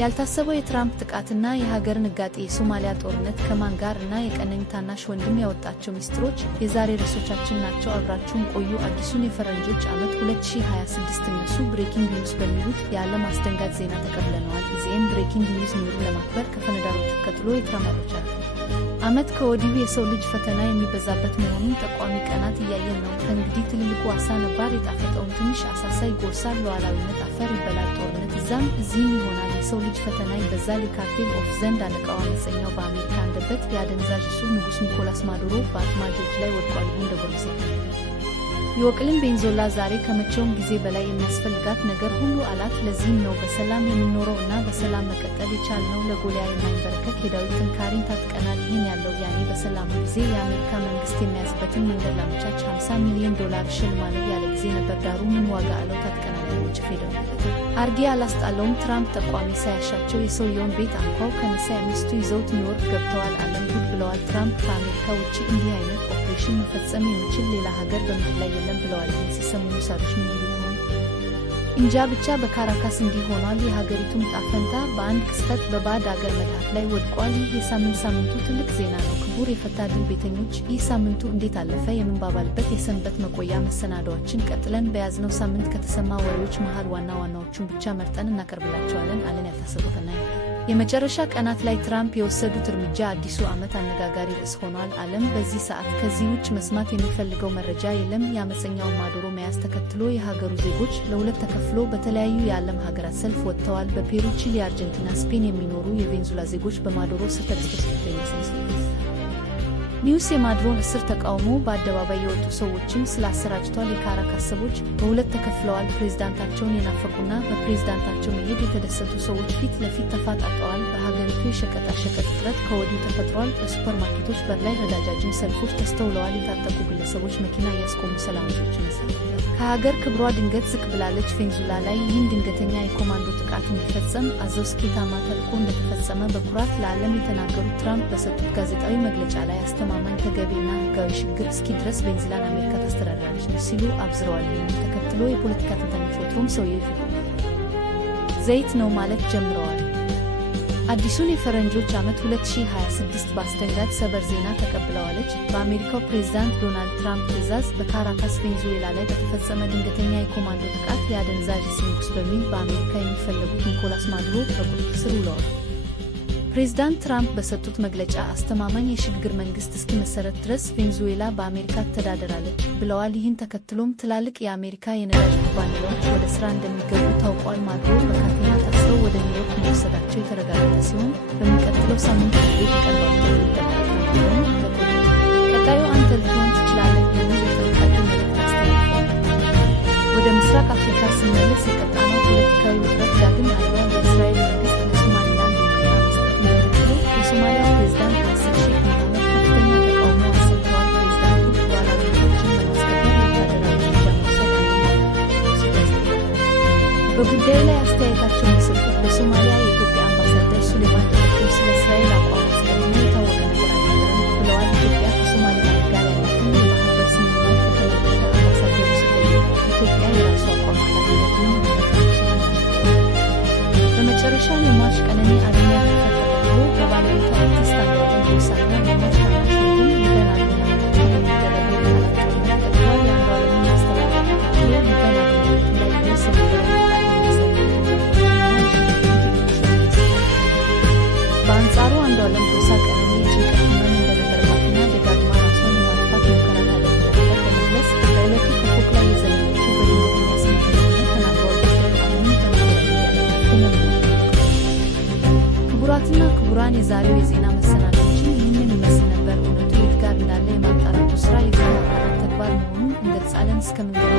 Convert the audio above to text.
ያልታሰበው የትራምፕ ጥቃትና የሀገር ንጋጤ፣ የሶማሊያ ጦርነት ከማን ጋር እና የቀነኒ ታናሽ ወንድም ያወጣቸው ሚስጥሮች የዛሬ ርዕሶቻችን ናቸው። አብራችሁን ቆዩ። አዲሱን የፈረንጆች ዓመት 2026 እነሱ ብሬኪንግ ኒውስ በሚሉት የዓለም አስደንጋጭ ዜና ተቀብለነዋል። ኢዜኤም ብሬኪንግ ኒውስ ኒውሩን ለማክበር ከፈነዳሮቹ ቀጥሎ የትራምፕ ዓመት ከወዲሁ የሰው ልጅ ፈተና የሚበዛበት መሆኑን ጠቋሚ ቀናት እያየን ነው። ከእንግዲህ ትልልቁ አሳ ነባር የጣፈጠውን ትንሽ አሳሳ ይጎርሳል። ሉዓላዊነት አፈር ይበላል። ጦርነት እዛም እዚህም ይሆናል። የሰው ልጅ ፈተና ይበዛል። የካርቴል ኦፍ ዘንድ አለቃው አመፀኛው በአሜሪካ አንደበት የአደንዛዥ እጹ ንጉሥ ኒኮላስ ማዱሮ በአጥማጆች ላይ ወድቋል። እንደጎረሰ ይወቅልን ቤንዞላ ዛሬ ከመቼውም ጊዜ በላይ የሚያስፈልጋት ነገር ሁሉ አላት። ለዚህም ነው በሰላም የምንኖረው እና በሰላም መቀጠል የቻልነው። ለጎልያ የማይንበረከክ የዳዊት ጥንካሬን ታጥቀናል። ይህን ያለው ያኔ በሰላሙ ጊዜ የአሜሪካ መንግስት የሚያዝበትን መንገድ ላመቻች $50 ሚሊዮን እሸልማለሁ ያለ ጊዜ ነበር። ዳሩ ምን ዋጋ አለው? ታጥቀናል። ያለውጭ ፌደው አርጌ አላስጣለውም። ትራምፕ ጠቋሚ ሳያሻቸው የሰውየውን ቤት አንኳው ከመሳይ ሚስቱ ይዘውት ኒውዮርክ ገብተዋል። ዓለም ጉድ ብለዋል። ትራምፕ ከአሜሪካ ውጭ እንዲህ አይነት ኦፕሬሽን መፈጸም የሚችል ሌላ ሀገር በምድር ላይ የለም ብለዋል። ሲሰሙ ሙሳዶች ምን ይሉ ይሆን እንጃ። ብቻ በካራካስ እንዲህ ሆኗል። የሀገሪቱም ዕጣ ፈንታ በአንድ ክስተት በባዕድ አገር መዳፍ ላይ ወድቋል። ይህ የሳምንቱ ትልቅ ዜና ነው። ክቡር የፈታ ድል ቤተኞች፣ ይህ ሳምንቱ እንዴት አለፈ የምንባባልበት የሰንበት መቆያ መሰናዶዋችን ቀጥለን በያዝነው ሳምንት ከተሰማ ወሬዎች መሃል ዋና ዋናዎቹን ብቻ መርጠን እናቀርብላቸዋለን። ዓለም ያልታሰቡትና የመጨረሻ ቀናት ላይ ትራምፕ የወሰዱት እርምጃ አዲሱ ዓመት አነጋጋሪ ርዕስ ሆኗል። ዓለም በዚህ ሰዓት ከዚህ ውጭ መስማት የሚፈልገው መረጃ የለም። የአመፀኛውን ማዱሮ መያዝ ተከትሎ የሀገሩ ዜጎች ለሁለት ተከፍሎ በተለያዩ የዓለም ሀገራት ሰልፍ ወጥተዋል። በፔሩ፣ ቺሊ፣ አርጀንቲና፣ ስፔን የሚኖሩ የቬንዙዌላ ዜጎች በማዱሮ ስር ኒውስ የማዱሮን እስር ተቃውሞ በአደባባይ የወጡ ሰዎችም ስላሰራጭቷል። የካራካስ ሰዎች በሁለት ተከፍለዋል። ፕሬዝዳንታቸውን የናፈቁና በፕሬዝዳንታቸው መሄድ የተደሰቱ ሰዎች ፊት ለፊት ተፋጣጠዋል። በሀገሪቱ የሸቀጣሸቀጥ እጥረት ከወዲሁ ተፈጥሯል። በሱፐርማርኬቶች በር ላይ ረጃጅም ሰልፎች ተስተውለዋል። የታጠቁ ግለሰቦች መኪና እያስቆሙ ሰላማዊዎችን ይመስላል። ከሀገር ክብሯ ድንገት ዝቅ ብላለች። ቬንዙዌላ ላይ ይህን ድንገተኛ የኮማንዶ ጥቃት እንዲፈጸም አዘው ስኬታማ ተልዕኮ እንደተፈጸመ በኩራት ለዓለም የተናገሩት ትራምፕ በሰጡት ጋዜጣዊ መግለጫ ላይ አስተማማኝ፣ ተገቢና ሕጋዊ ሽግግር እስኪ ድረስ ቬንዙዌላን አሜሪካ ታስተዳድራለች ሲሉ አብዝረዋል። ይህን ተከትሎ የፖለቲካ ተንታኞች ወትሮም ሰውየው ዘይት ነው ማለት ጀምረዋል። አዲሱን የፈረንጆች ዓመት 2026 በአስደንጋጭ ሰበር ዜና ተቀብለዋለች። በአሜሪካው ፕሬዝዳንት ዶናልድ ትራምፕ ትዕዛዝ በካራካስ ቬንዙዌላ ላይ በተፈጸመ ድንገተኛ የኮማንዶ ጥቃት የአደንዛዥ እጽ ንጉሥ በሚል በአሜሪካ የሚፈለጉት ኒኮላስ ማዱሮ በቁጥጥር ስር ውለዋል። ፕሬዝዳንት ትራምፕ በሰጡት መግለጫ አስተማማኝ የሽግግር መንግሥት እስኪመሰረት ድረስ ቬንዙዌላ በአሜሪካ ትተዳደራለች ብለዋል። ይህን ተከትሎም ትላልቅ የአሜሪካ የነዳጅ ኩባንያዎች ወደ ሥራ እንደሚገቡ ታውቋል። ማዱሮ በካቴና ታስረው ወደ ኒውዮርክ መወሰዳቸው የተረጋገጠ ሲሆን በሚቀጥለው ሳምንት ቤት ይቀርባሉ ተብሎ ይጠበቃል። ቀጣዩ አንተ ልትሆን ትችላለህ የሚል የጥንቃቄ መልእክት አስተላልፏል። ወደ ምስራቅ አፍሪካ ስንመለስ የቀጣናው ፖለቲካዊ ውጥረት ዳግም አይሏል። የእስራኤል መንግሥት ለሶማሊላንድ እውቅና መስጠቱን ተከትሎ የሶማሊያው ፕሬዝዳንት ሐሰን ሼክ መሐመድ ከፍተኛ ተቃውሞ አሰምተዋል። ፕሬዝዳንቱ ሉዓላዊነታችንን ለማስከበር ወታደራዊ እርምጃ መውሰድ በጉዳዩ ላይ አስተያየታቸውን የሰጡት በሶማሊያ የኢትዮጵያ አምባሳደር ሱሌማን ተወክል ስለ እስራኤል አቋም አስቀድሞ የታወቀ ነገር አልነበረም ብለዋል። ኢትዮጵያ ከሶማሊላንድ ጋር ያላትን የባህር በር ስምምነት በተመለከተ አምባሳደሩ ሲጠይቁ ኢትዮጵያ የራሷ አቋም አላት ማለቱን በመጨረሻም የሟች ቀነኒ አዱኛ ህልፈት ተከትሎ በባለቤቷ አርቲስት አንዷለም ጎሳና በሟች ታናሽ ወንድም ሊበን አዱኛ መካከል የሚደረገው የቃላት ጦርነት ቀጥሏል። የአንዷለምን ማስተላለፊያ ተከትሎ ሊበን አዱኛ ላይ ደርስ የነበረው በአንጻሩ አንዷለም ጎሳ ቀነኒ የጭንቀት ህመም እንደነበረባትና ደጋግማ ራሷን የማጥፋት ሙከራ ታደርግ እንደነበር በመግለጽ በዕለቱ ከፎቅ ላይ የዘለለችው በድንገተኛ ስሜት እንደሆነ ተናግረዋል። አሁንም ተናግረዋል። ክቡራትና ክቡራን የዛሬው የዜና መሰናዶችን ይህንን ይመስል ነበር። እውነቱ የት ጋር እንዳለ የማጣራቱ ሥራ የዜና አካላት ተግባር መሆኑን እንገልጻለን። እስከምንገናኝ